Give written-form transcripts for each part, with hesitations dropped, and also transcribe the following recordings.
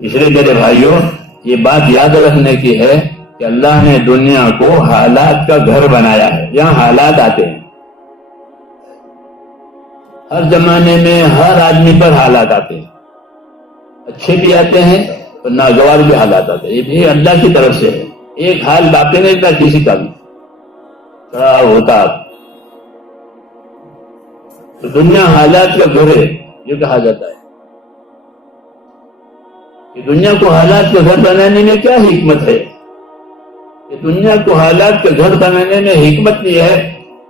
اس لیے میرے بھائیوں یہ بات یاد رکھنے کی ہے کہ اللہ نے دنیا کو حالات کا گھر بنایا ہے. یہاں حالات آتے ہیں، ہر زمانے میں ہر آدمی پر حالات آتے ہیں، اچھے بھی آتے ہیں اور ناگوار بھی حالات آتے ہیں. یہ بھی اللہ کی طرف سے ہے. ایک حال باقی نہیں تھا کسی کا بھی کھڑا ہوتا. تو دنیا حالات کا گھر ہے یہ کہا جاتا ہے. کہ دنیا کو حالات کا گھر بنانے میں کیا حکمت ہے؟ کہ دنیا کو حالات کا گھر بنانے میں حکمت یہ ہے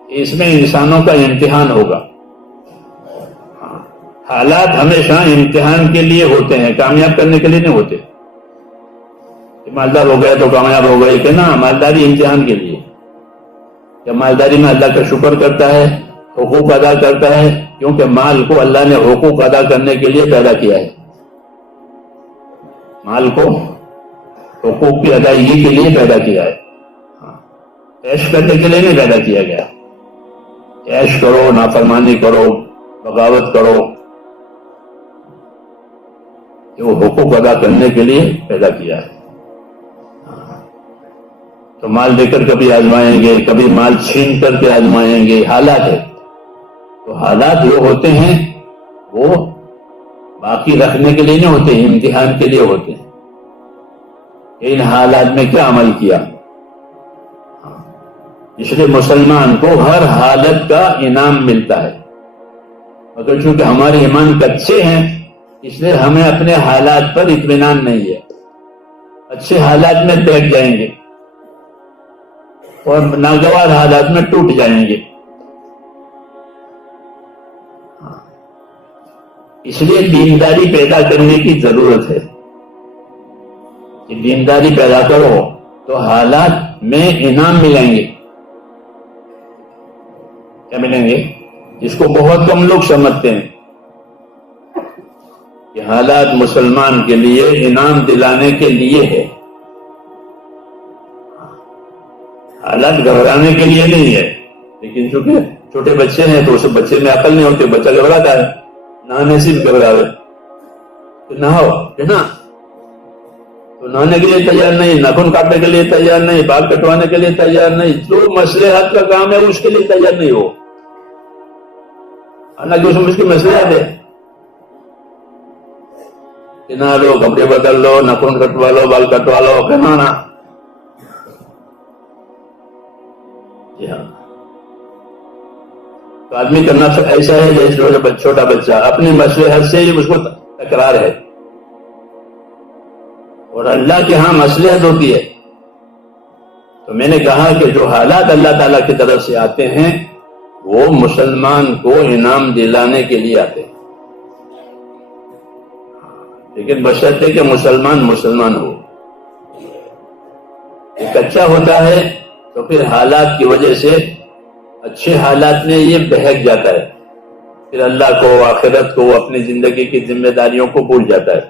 کہ اس میں انسانوں کا امتحان ہوگا. حالات ہمیشہ امتحان کے لیے ہوتے ہیں، کامیاب کرنے کے لیے نہیں ہوتے. کہ مالدار ہو گیا تو کامیاب ہو گئے، کہ نا، مالداری امتحان کے لیے. کہ مالداری میں اللہ کا شکر کرتا ہے، حقوق ادا کرتا ہے، کیونکہ مال کو اللہ نے حقوق ادا کرنے کے لیے پیدا کیا ہے. مال کو حقوق کی ادائیگی کے لیے پیدا کیا ہے، عیش کرنے کے لیے نہیں پیدا کیا گیا. عیش کرو، نافرمانی کرو، بغاوت کرو، کہ وہ حقوق ادا کرنے کے لیے پیدا کیا ہے. تو مال دے کر کبھی آزمائیں گے، کبھی مال چھین کر کے آزمائیں گے. حالات ہے. تو حالات جو ہوتے ہیں وہ باقی رکھنے کے لیے نہیں ہوتے، امتحان کے لیے ہوتے ہیں. ان حالات میں کیا عمل کیا؟ اس لیے مسلمان کو ہر حالت کا انعام ملتا ہے. مگر چونکہ ہمارے ایمان کچے ہیں اس لیے ہمیں اپنے حالات پر اطمینان نہیں ہے. اچھے حالات میں بیٹھ جائیں گے اور ناگوار حالات میں ٹوٹ جائیں گے. اس لیے دینداری پیدا کرنے کی ضرورت ہے کہ دینداری پیدا کرو تو حالات میں انعام ملیں گے. کیا ملیں گے؟ جس کو بہت کم لوگ سمجھتے ہیں کہ حالات مسلمان کے لیے انعام دلانے کے لیے ہے. حالات گھبرانے کے لیے نہیں ہے. لیکن چونکہ چھوٹے بچے ہیں تو اس بچے میں عقل نہیں ہوتی، بچہ گھبراتا ہے. نہانے سے بھی گھبراوے کہ نہاؤ، ہے نا، تو نہانے کے لیے تیار نہیں، ناخن کاٹنے کے لیے تیار نہیں، بال کٹوانے کے لیے تیار نہیں. جو مصلحت کا کام ہے اس کے لیے تیار نہیں ہو. حالانکہ اس میں اس کی مصلحت ہے کہ نہ لو، کپڑے بدل لو، ناخن کٹوا لو، بال کٹوا لو، کہنا. جی ہاں. تو آدمی کا نفس ایسا ہے جیسے چھوٹا بچہ اپنی مصلحت سے ہی اس کو تکرار ہے، اور اللہ کے ہاں مصلحت ہوتی ہے. تو میں نے کہا کہ جو حالات اللہ تعالیٰ کی طرف سے آتے ہیں وہ مسلمان کو انعام دلانے کے لیے آتے ہیں. لیکن بشرطے کہ مسلمان ہو. کچا ہوتا ہے تو پھر حالات کی وجہ سے اچھے حالات میں یہ بہک جاتا ہے، پھر اللہ کو، آخرت کو، اپنی زندگی کی ذمہ داریوں کو بھول جاتا ہے.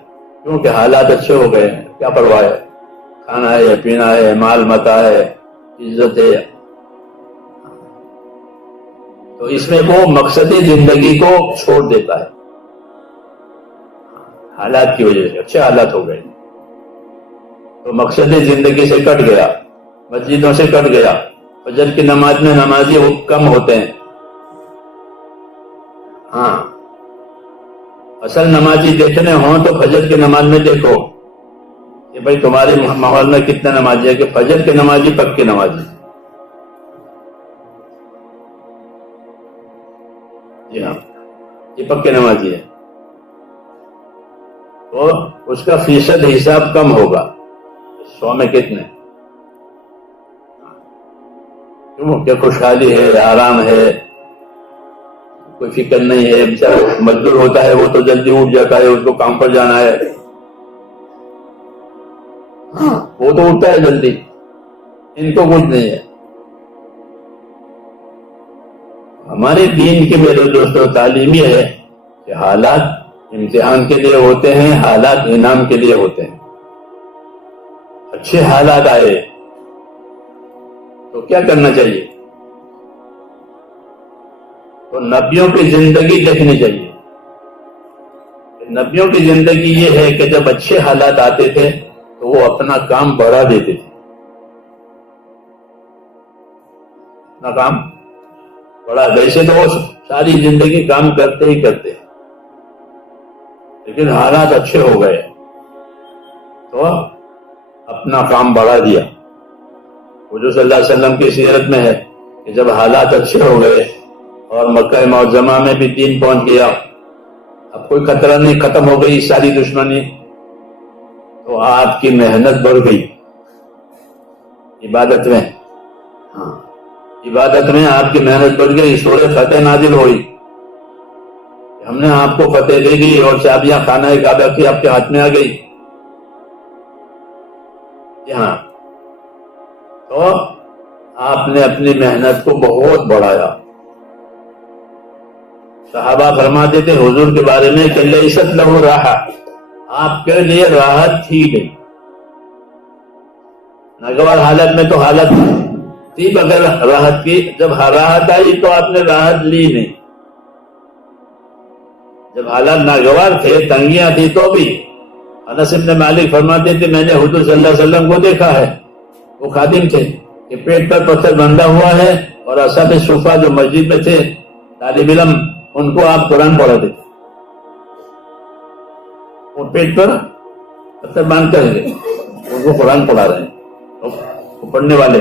کیونکہ حالات اچھے ہو گئے ہیں، کیا پرواہ ہے، کھانا ہے، پینا ہے، مال متا ہے، عزت ہے. تو اس میں وہ مقصد زندگی کو چھوڑ دیتا ہے حالات کی وجہ سے. اچھے حالات ہو گئے تو مقصد زندگی سے کٹ گیا، مسجدوں سے کٹ گیا. فجر کی نماز میں نمازی کم ہوتے ہیں. ہاں، اصل نمازی دیکھنے ہوں تو فجر کی نماز میں دیکھو کہ بھائی تمہارے ماحول میں کتنے نمازی ہے، کہ فجر کے نمازی پکے نمازی. جی ہاں، یہ پکے نمازی ہے. تو اس کا فیصد حساب کم ہوگا. 100 میں کتنے؟ کیا خوشحالی ہے، آرام ہے، کوئی فکر نہیں ہے. بیچارہ مزدور ہوتا ہے وہ تو جلدی اٹھ جاتا ہے، اس کو کام پر جانا ہے، وہ تو اٹھتا ہے جلدی. ان کو کچھ نہیں ہے. ہمارے دین کے میرے دوستوں تعلیم یہ ہے کہ حالات امتحان کے لیے ہوتے ہیں، حالات انعام کے لیے ہوتے ہیں. اچھے حالات آئے تو کیا کرنا چاہیے؟ تو نبیوں کی زندگی دیکھنی چاہیے. نبیوں کی زندگی یہ ہے کہ جب اچھے حالات آتے تھے تو وہ اپنا کام بڑھا دیتے تھے، اپنا کام بڑھا. ویسے تو وہ ساری زندگی کام کرتے ہی کرتے، لیکن حالات اچھے ہو گئے تو اپنا کام بڑھا دیا. حضور صلی اللہ علیہ وسلم کی سیرت میں ہے کہ جب حالات اچھے ہو گئے اور مکہ معظمہ میں بھی دین پہنچ گیا، اب کوئی خطرہ نہیں، ختم ہو گئی ساری دشمنی، تو آپ کی محنت بڑھ گئی عبادت میں. ہاں، عبادت میں آپ کی محنت بڑھ گئی. سورہ فتح نازل ہوئی، ہم نے آپ کو فتح دے دی اور چابیاں خانہ کعبہ کی آپ کے ہاتھ میں آ گئی. ہاں، تو آپ نے اپنی محنت کو بہت بڑھایا. صحابہ فرماتے تھے حضور کے بارے میں کہ لیست لہ راحہ، آپ کے لیے راحت تھی نہیں. ناگوار حالت میں تو حالت تھی بغیر راحت کی، جب راحت آئی تو آپ نے راحت لی نہیں. جب حالات ناگوار تھے، تنگیاں تھی، تو بھی انس بن مالک فرماتے تھے میں نے حضور صلی اللہ علیہ وسلم کو دیکھا ہے، وہ خادم تھے کہ پیٹ پر پتھر بندھا ہوا ہے اور اصحاب صفہ جو مسجد میں تھے طالب علم، ان کو آپ قرآن پڑھاتے تھے. وہ پیٹ پر پتھر باندھ کر ان کو قرآن پڑھا رہے ہیں، وہ پڑھنے والے.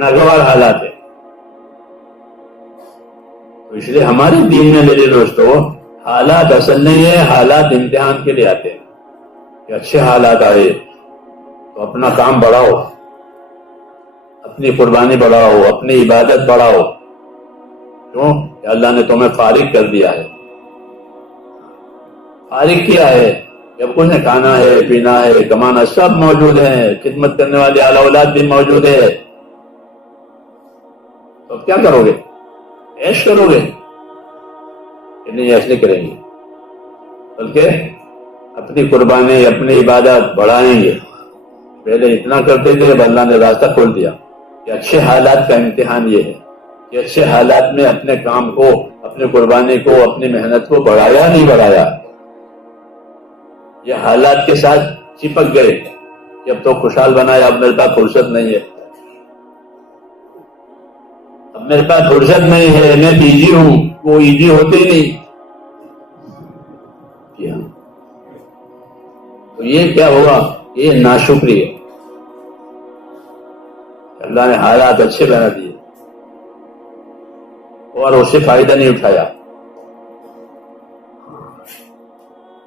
ناگوار حالات ہے. تو اس لیے ہمارے دین میں میرے دوستو حالات اصل نہیں ہے، حالات امتحان کے لیے آتے ہیں. کہ اچھے حالات آئے تو اپنا کام بڑھاؤ، اپنی قربانی بڑھاؤ، اپنی عبادت بڑھاؤ. کیوں کہ اللہ نے تمہیں فارغ کر دیا ہے، فارغ کیا ہے. جب کچھ نے کھانا ہے، پینا ہے، کمانا، سب موجود ہیں، خدمت کرنے والے اعلی اولاد بھی موجود ہے. تو اب کیا کرو گے؟ عیش کرو گے کہ نہیں؟ عیش نہیں کریں گے، بلکہ اپنی قربانی، اپنی عبادت بڑھائیں گے. پہلے اتنا کرتے تھے، اب اللہ نے راستہ کھول دیا. کہ اچھے حالات کا امتحان یہ ہے کہ اچھے حالات میں اپنے کام کو، اپنی قربانی کو، اپنی محنت کو بڑھایا نہیں بڑھایا. یہ حالات کے ساتھ چپک گئے کہ اب تو خوشحال بنایا، اب میرے پاس فرصت نہیں ہے، اب میرے پاس فرصت نہیں ہے، میں بیجی ہوں. وہ ایجی ہوتے ہی نہیں. تو یہ کیا ہوا؟ یہ ناشکری ہے. اللہ نے حالات اچھے بنا دیے اور اس سے فائدہ نہیں اٹھایا.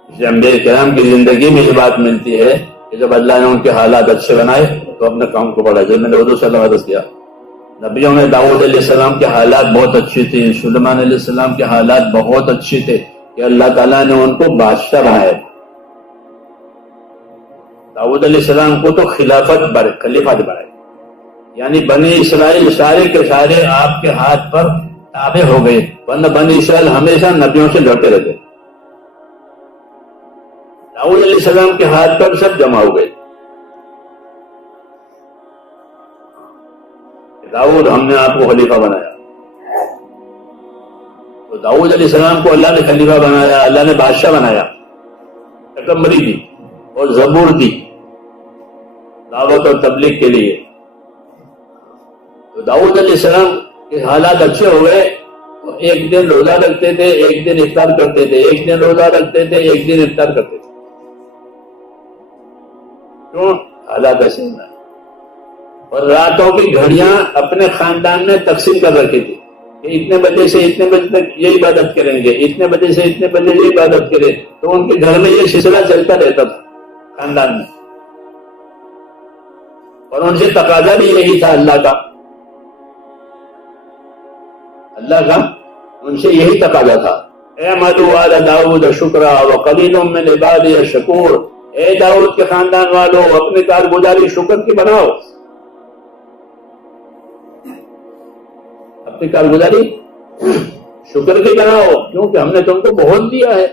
انبیاء کرام کی زندگی میں یہ بات ملتی ہے کہ جب اللہ نے ان کے حالات اچھے بنائے تو اپنے کام کو بڑھائے. جب میں نے اردو صلی اللہ علیہ وسلم کیا، نبیوں میں داؤد علیہ السلام کے حالات بہت اچھے تھے، سلیمان علیہ السلام کے حالات بہت اچھے تھے کہ اللہ تعالیٰ نے ان کو بادشاہ بنایا. داؤد علیہ السلام کو تو خلیفہ بنائے، یعنی بنی اسرائیل سارے کے سارے آپ کے ہاتھ پر تابع ہو گئے، ورنہ بنی اسرائیل ہمیشہ نبیوں سے لڑتے رہتے. داؤد علیہ السلام کے ہاتھ پر سب جمع ہو گئے. داؤد، ہم نے آپ کو خلیفہ بنایا. تو داؤد علیہ السلام کو اللہ نے خلیفہ بنایا، اللہ نے بادشاہ بنایا، پیغمبری دی اور زبور دی دعوت اور تبلیغ کے لیے. تو داؤد علیہ السلام کے حالات اچھے ہو گئے تو ایک دن روزہ رکھتے تھے، ایک دن افطار کرتے تھے، ایک دن روزہ رکھتے تھے، ایک دن افطار کرتے تھے. کیوں؟ حالات ایسے ہیں. اور راتوں کی گھڑیاں اپنے خاندان میں تقسیم کر رکھی تھی کہ اتنے بجے سے اتنے بجے تک یہ عبادت کریں گے، اتنے بجے سے اتنے بجے یہ عبادت کریں. تو ان کے گھر میں یہ سلسلہ چلتا رہتا تھا خاندان میں، اور ان سے تقاضا بھی یہی تھا اللہ کا ان سے یہی تقاضا تھا. اعملوا آل داؤد شکرا وقلیل من عبادی الشکور. اے داؤد کے خاندان والوں، اپنی کارگزاری شکر کی بناؤ، اپنی کارگزاری شکر کی بناؤ، کیونکہ ہم نے تم کو بہت دیا ہے.